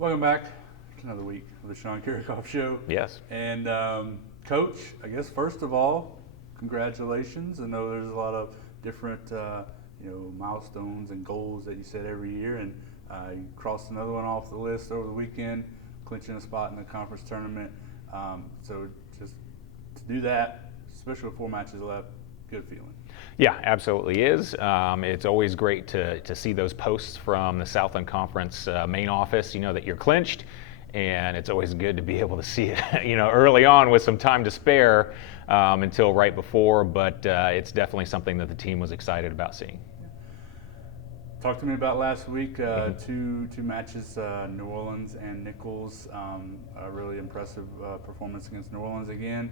Welcome back to another week of the Sean Kiracofe Show. Yes. And Coach, I guess first of all, congratulations. I know there's a lot of different milestones and goals that you set every year, and you crossed another one off the list over the weekend, clinching a spot in the conference tournament. So just to do that, especially with 4 matches left, good feeling. Yeah, absolutely is. It's always great to see those posts from the Southland Conference main office, that you're clinched, and it's always good to be able to see it, early on with some time to spare until right before, but it's definitely something that the team was excited about seeing. Talk to me about last week, two matches, New Orleans and Nichols. A really impressive performance against New Orleans again.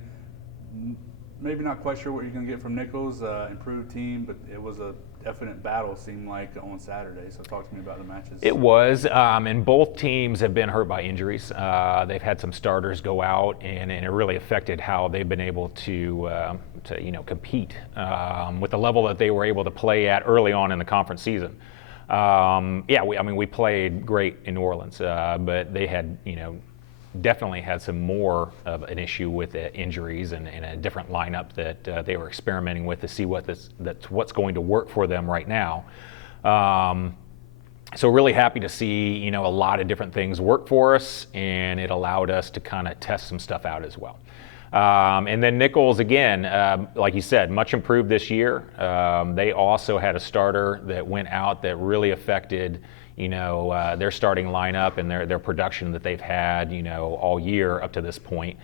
Maybe not quite sure what you're going to get from Nichols, improved team, but it was a definite battle, seemed like, on Saturday. So talk to me about the matches. It was, and both teams have been hurt by injuries. They've had some starters go out, and it really affected how they've been able to compete with the level that they were able to play at early on in the conference season. We played great in New Orleans, but they had, definitely had some more of an issue with the injuries and a different lineup that they were experimenting with to see what's going to work for them right now. So really happy to see a lot of different things work for us, and it allowed us to kind of test some stuff out as well. And then Nichols, again, like you said, much improved this year. They also had a starter that went out that really affected their starting lineup and their production that they've had, all year up to this point.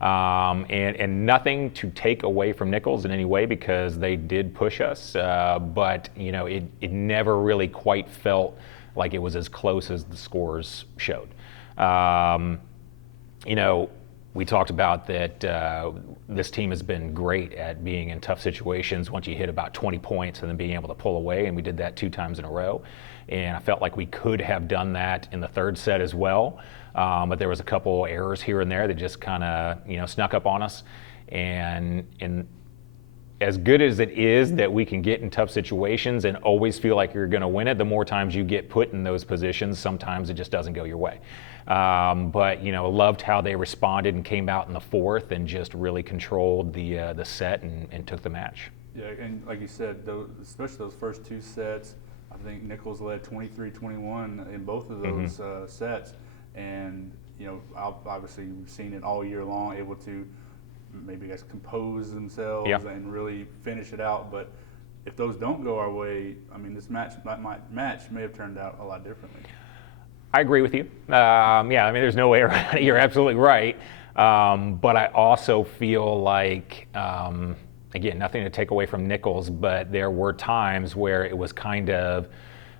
And nothing to take away from Nichols in any way, because they did push us, but it never really quite felt like it was as close as the scores showed. We talked about that this team has been great at being in tough situations once you hit about 20 points and then being able to pull away, and we did that 2 times in a row. And I felt like we could have done that in the third set as well, but there was a couple errors here and there that just kind of snuck up on us. And as good as it is that we can get in tough situations and always feel like you're going to win it, the more times you get put in those positions, sometimes it just doesn't go your way. But loved how they responded and came out in the fourth and just really controlled the set and took the match. Yeah, and like you said, especially those first 2 sets, I think Nichols led 23-21 in both of those sets, and obviously we've seen it all year long, able to maybe compose themselves and really finish it out. But if those don't go our way, I mean, this match may have turned out a lot differently. I agree with you. There's no way around it. You're absolutely right. But I also feel like, again, nothing to take away from Nichols, but there were times where it was kind of,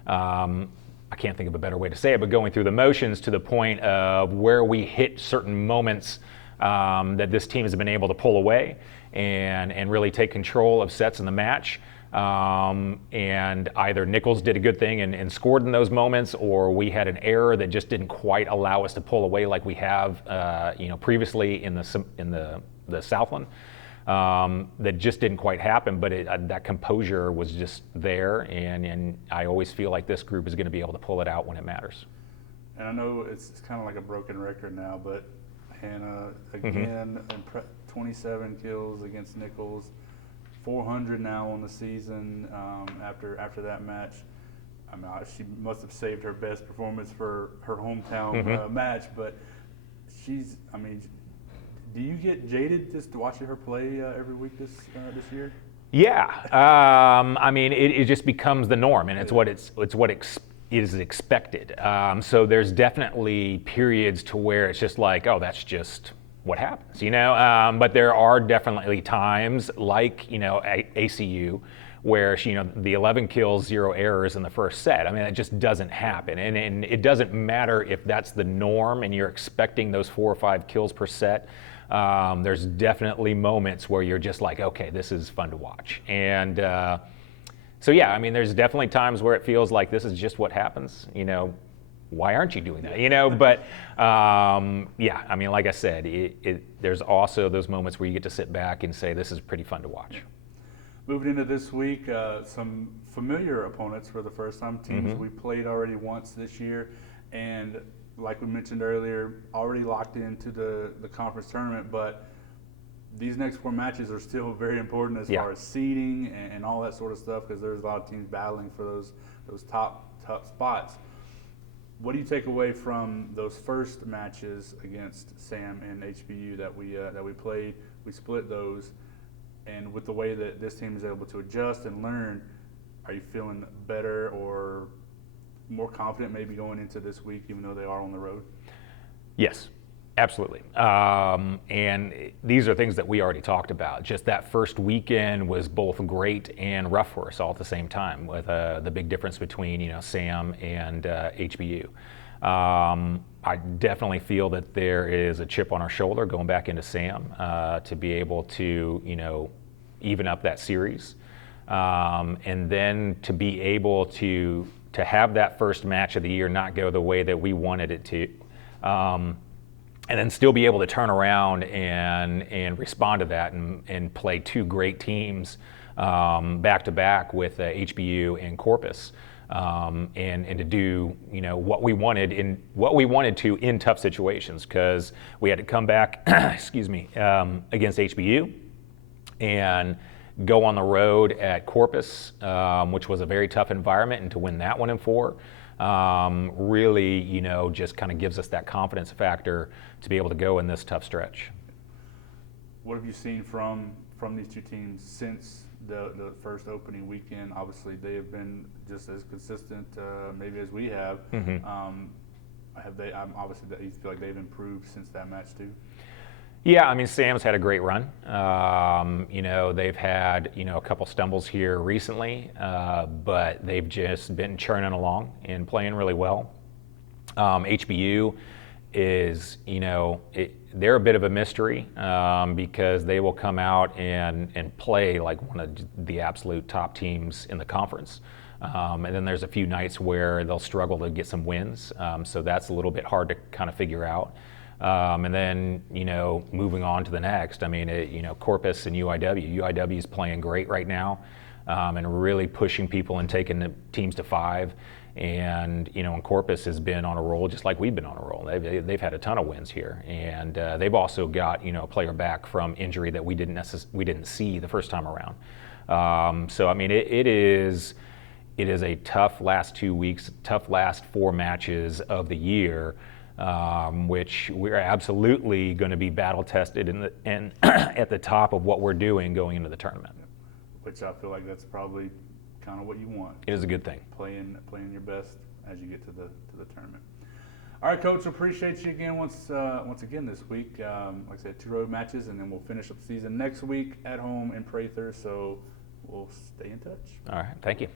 I can't think of a better way to say it, but going through the motions to the point of where we hit certain moments that this team has been able to pull away and really take control of sets in the match. And either Nichols did a good thing and scored in those moments, or we had an error that just didn't quite allow us to pull away like we have, previously in the Southland. That just didn't quite happen, but that composure was just there, and I always feel like this group is going to be able to pull it out when it matters. And I know it's kind of like a broken record now, but Hannah, again, 27 kills against Nichols, 400 now on the season after that match. I mean, she must have saved her best performance for her hometown match, but do you get jaded just watching her play every week this year? Yeah, it just becomes the norm, and it's what is expected. So there's definitely periods to where it's just like, oh, that's just what happens, But there are definitely times, like ACU, where the 11 kills, 0 errors in the first set. I mean, that just doesn't happen, and it doesn't matter if that's the norm and you're expecting those 4 or 5 kills per set. There's definitely moments where you're just like, okay, this is fun to watch, and there's definitely times where it feels like this is just what happens. Why aren't you doing that? But like I said, there's also those moments where you get to sit back and say, this is pretty fun to watch. Moving into this week, some familiar opponents for the first time, teams we played already once this year, and like we mentioned earlier, already locked into the conference tournament, but these next 4 matches are still very important as far as seeding and all that sort of stuff, because there's a lot of teams battling for those top spots. What do you take away from those first matches against Sam and HBU that we played? We split those, and with the way that this team is able to adjust and learn, are you feeling better or more confident maybe going into this week, even though they are on the road? Yes, absolutely. And these are things that we already talked about. Just that first weekend was both great and rough for us all at the same time, with the big difference between Sam and HBU. I definitely feel that there is a chip on our shoulder going back into Sam to be able to even up that series, and then to be able to have that first match of the year not go the way that we wanted it to. And then still be able to turn around and respond to that and play 2 great teams back to back with HBU and Corpus, and to do what we wanted to in tough situations, because we had to come back excuse me, against HBU and go on the road at Corpus, which was a very tough environment, and to win that one in 4. Really, just kind of gives us that confidence factor to be able to go in this tough stretch. What have you seen from these 2 teams since the first opening weekend? Obviously, they have been just as consistent, maybe as we have. Mm-hmm. Have they? Obviously, you feel like they've improved since that match too. Yeah, I mean, Sam's had a great run. They've had, a couple stumbles here recently, but they've just been churning along and playing really well. HBU is, they're a bit of a mystery because they will come out and play like one of the absolute top teams in the conference. And then there's a few nights where they'll struggle to get some wins. So that's a little bit hard to kind of figure out. And then, moving on to the next, I mean, Corpus and UIW. UIW is playing great right now, and really pushing people and taking the teams to 5. And, and Corpus has been on a roll just like we've been on a roll. They've had a ton of wins here. And they've also got, a player back from injury that we didn't see the first time around. So, I mean, it is a tough last 2 weeks, tough last 4 matches of the year. Which we're absolutely going to be battle tested and at the top of what we're doing going into the tournament. Which I feel like that's probably kind of what you want. It is a good thing. Playing your best as you get to the tournament. All right, Coach. Appreciate you again once again this week. Like I said, 2 road matches, and then we'll finish up the season next week at home in Prather. So we'll stay in touch. All right. Thank you.